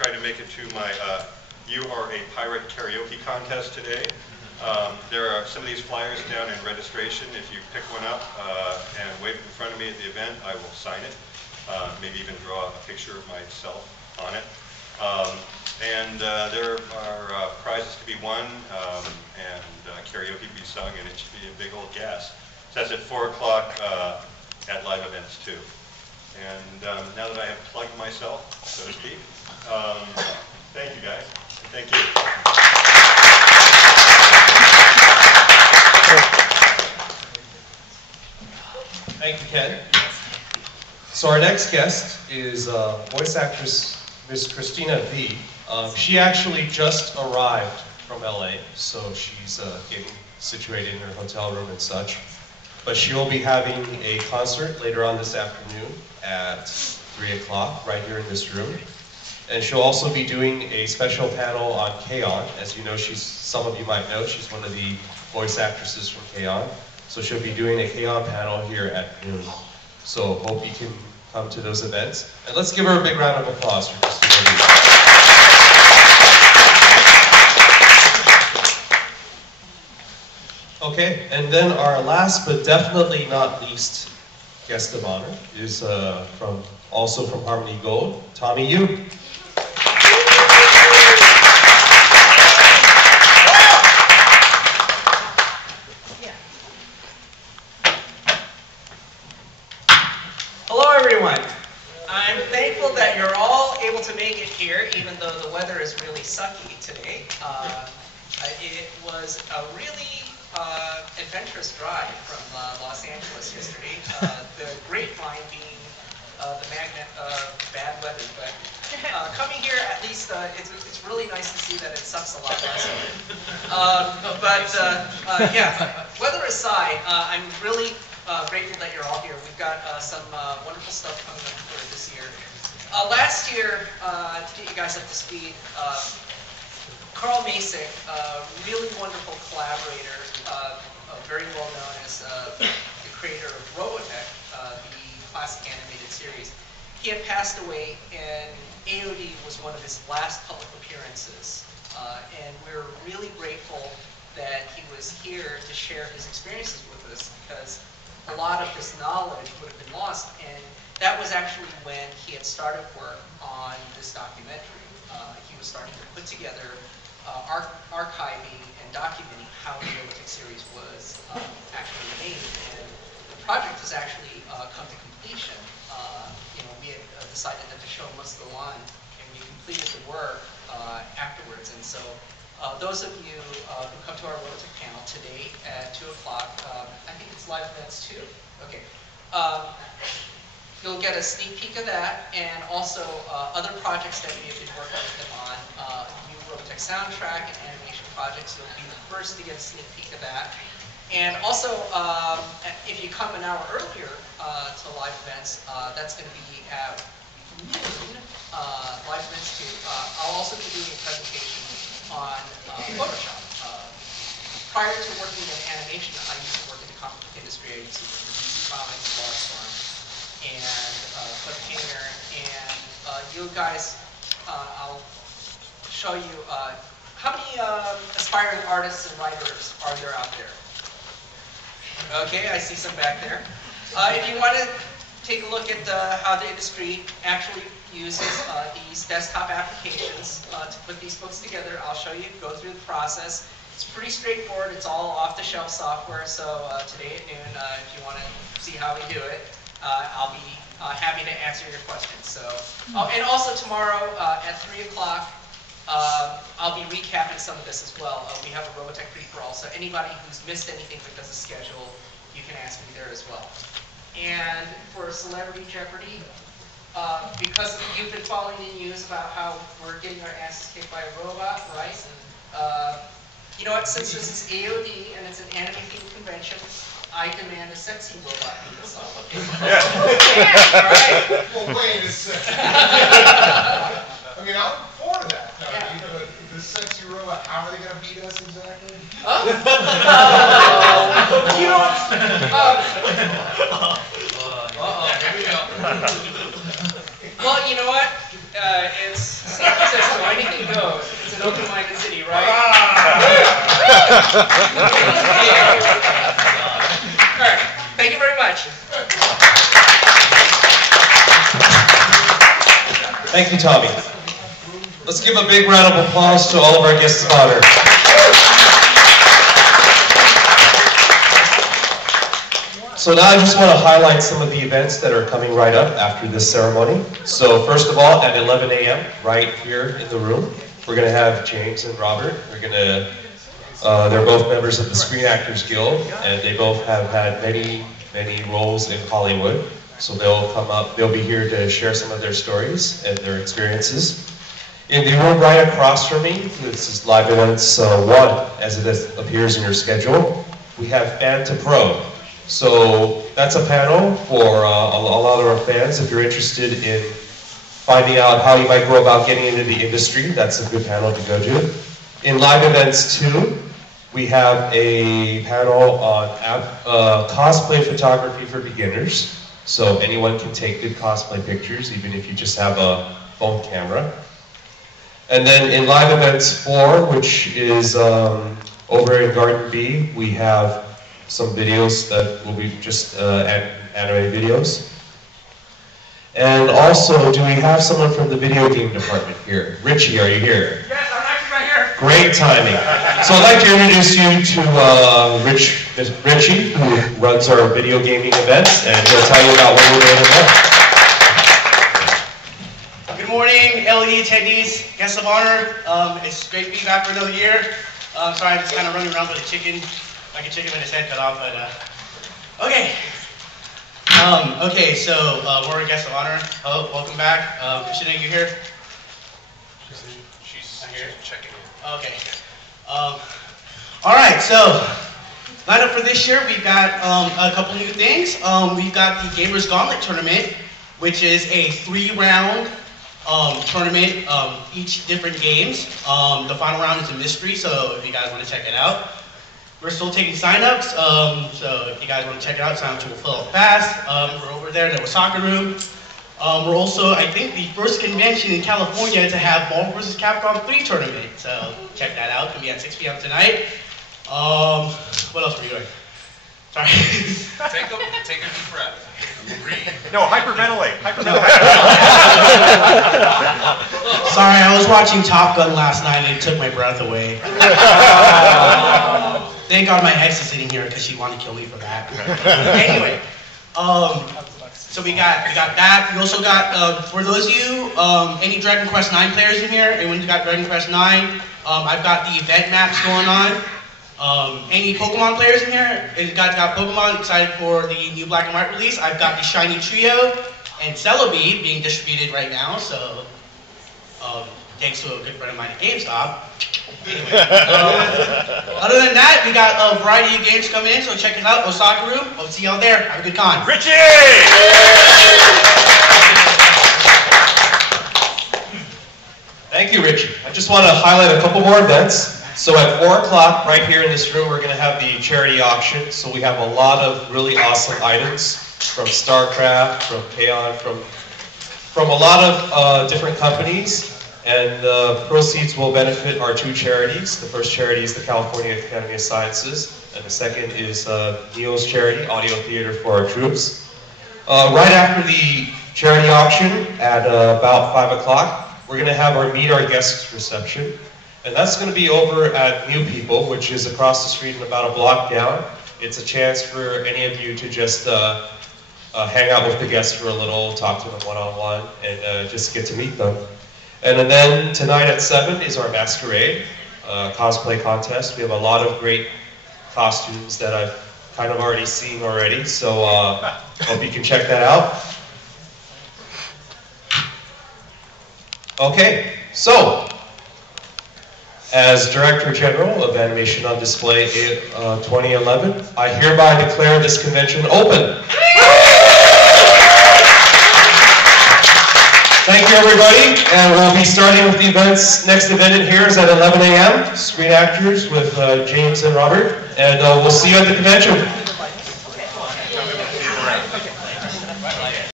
try to make it to my You Are a Pirate karaoke contest today. There are some of these flyers down in registration. If you pick one up and wave it in front of me at the event, I will sign it. Maybe even draw a picture of myself on it. There are prizes to be won and karaoke to be sung, and it should be a big old gas. So that's at 4 o'clock at live events too. And now that I have plugged myself, so to speak, thank you guys. Thank you. Thank you, Ken. So our next guest is voice actress Miss Cristina Vee. She actually just arrived from LA, so she's getting situated in her hotel room and such. But she will be having a concert later on this afternoon at 3 o'clock right here in this room. And she'll also be doing a special panel on K-On! As you know, some of you might know, she's one of the voice actresses from K-On! So she'll be doing a K-On! Panel here at noon. So hope you can come to those events. And let's give her a big round of applause for Cristina Vee. Okay, and then our last but definitely not least guest of honor is also from Harmony Gold, Tommy Yune. Hello everyone. I'm thankful that you're all able to make it here, even though the weather is really sucky today. It was a really adventurous drive from Los Angeles yesterday. The grapevine being the magnet of bad weather, but coming here at least it's really nice to see that it sucks a lot less. Yeah, weather aside, I'm really grateful that you're all here. We've got some wonderful stuff coming up for this year. Last year, to get you guys up to speed, Carl Masick, a really wonderful collaborator, very well known as the creator of Robotech, the classic animated series. He had passed away, and AOD was one of his last public appearances. And we're really grateful that he was here to share his experiences with us, because a lot of his knowledge would have been lost. And that was actually when he had started work on this documentary. He was starting to put together archiving and documenting how the Robotech series was actually made, and the project has actually come to completion. We had decided that the show must go on, and we completed the work afterwards. And so those of you who come to our Robotech panel today at 2 o'clock, I think it's live events too. Okay. You'll get a sneak peek of that, and also other projects that we have been working with them on. Robotech soundtrack and animation projects, you'll be the first to get a sneak peek of that. And also, if you come an hour earlier to live events, that's going to be at noon, live events too. I'll also be doing a presentation on Photoshop. Prior to working in animation, I used to work in the comic book industry. I used to work for DC Comics, Wildstorm, and Cliff Hanger. And you guys, I'll show you how many aspiring artists and writers are there out there. Okay, I see some back there. If you want to take a look at how the industry actually uses these desktop applications to put these books together, I'll show you, go through the process. It's pretty straightforward. It's all off-the-shelf software, so today at noon, if you want to see how we do it, I'll be happy to answer your questions. So, and also tomorrow at 3 o'clock, I'll be recapping some of this as well. We have a Robotech free-for-all, so anybody who's missed anything because of schedule, you can ask me there as well. And for Celebrity Jeopardy, because you've been following the news about how we're getting our asses kicked by a robot, right? You know what, since this is AOD and it's an anime-themed convention, I demand a sexy robot penis off. Okay? Yeah. All right. Well, wait a second. I mean, I'm for that. The sexy robot, how are they going to beat us exactly? Oh. You know what? Here we go. Well, you know what? It's safe to say an open-minded city, right? All right, thank you very much. Thank you, Tommy. Let's give a big round of applause to all of our guests of honor. So now I just want to highlight some of the events that are coming right up after this ceremony. So first of all, at 11 a.m., right here in the room, we're going to have James and Robert. They're both members of the Screen Actors Guild, and they both have had many roles in Hollywood. So they'll come up, they'll be here to share some of their stories and their experiences. In the room right across from me, this is Live Events 1, as it appears in your schedule, we have Fan to Pro. So that's a panel for a lot of our fans. If you're interested in finding out how you might go about getting into the industry, that's a good panel to go to. In Live Events 2, we have a panel on cosplay photography for beginners. So anyone can take good cosplay pictures, even if you just have a phone camera. And then in Live Events 4, which is over in Garden B, we have some videos that will be just anime videos. And also, do we have someone from the video game department here? Richie, are you here? Yes, I'm actually right here. Great timing. So I'd like to introduce you to Richie, who runs our video gaming events, and he'll tell you about what we're doing today. Good morning, LED attendees, guests of honor. It's great to be back for another year. Sorry, I'm just kind of running around with a chicken, like a chicken with his head cut off, but okay. Okay, so we're a guest of honor. Oh, welcome back. Cristina, you here? She's here. Checking in. Okay. All right, so lined up for this year, we've got a couple new things. We've got the Gamers Gauntlet Tournament, which is a 3-round tournament, each different games. The final round is a mystery, so if you guys want to check it out. We're still taking sign-ups, so if you guys want to check it out, sign-ups will fill up fast. We're over there in the Osaka room. We're also, I think, the first convention in California to have Marvel vs. Capcom 3 tournament, so check that out. It's going to be at 6 p.m. tonight. What else are we doing? Sorry. Take a deep breath. Breathe. No, hyperventilate. Sorry, I was watching Top Gun last night and it took my breath away. Thank God my ex is sitting here because she wanted to kill me for that. Anyway, so we got that. We also got, for those of you, any Dragon Quest 9 players in here, anyone who's got Dragon Quest 9, I've got the event maps going on. Any Pokemon players in here? If you guys got Pokemon, excited for the new Black and White release? I've got the Shiny Trio and Celebi being distributed right now, so thanks to a good friend of mine at GameStop. Anyway, other than that, we got a variety of games coming in, so check it out. Osaka room. Hope to see y'all there. Have a good con. Richie! Thank you, Richie. I just want to highlight a couple more events. So at 4 o'clock, right here in this room, we're going to have the charity auction. So we have a lot of really awesome items from Starcraft, from Kaon, from a lot of different companies. And the proceeds will benefit our 2 charities. The first charity is the California Academy of Sciences, and the second is Neo's charity, Audio Theater for Our Troops. Right after the charity auction, at about 5 o'clock, we're going to have our Meet Our Guests reception. And that's going to be over at New People, which is across the street and about a block down. It's a chance for any of you to just hang out with the guests for a little, talk to them one-on-one, and just get to meet them. And then tonight at 7 is our Masquerade cosplay contest. We have a lot of great costumes that I've kind of already seen already, so hope you can check that out. Okay, so as Director General of Animation on Display 2011, I hereby declare this convention open. Thank you, everybody, and we'll be starting with the events. Next event in here is at 11 a.m. Screen Actors with James and Robert, and we'll see you at the convention.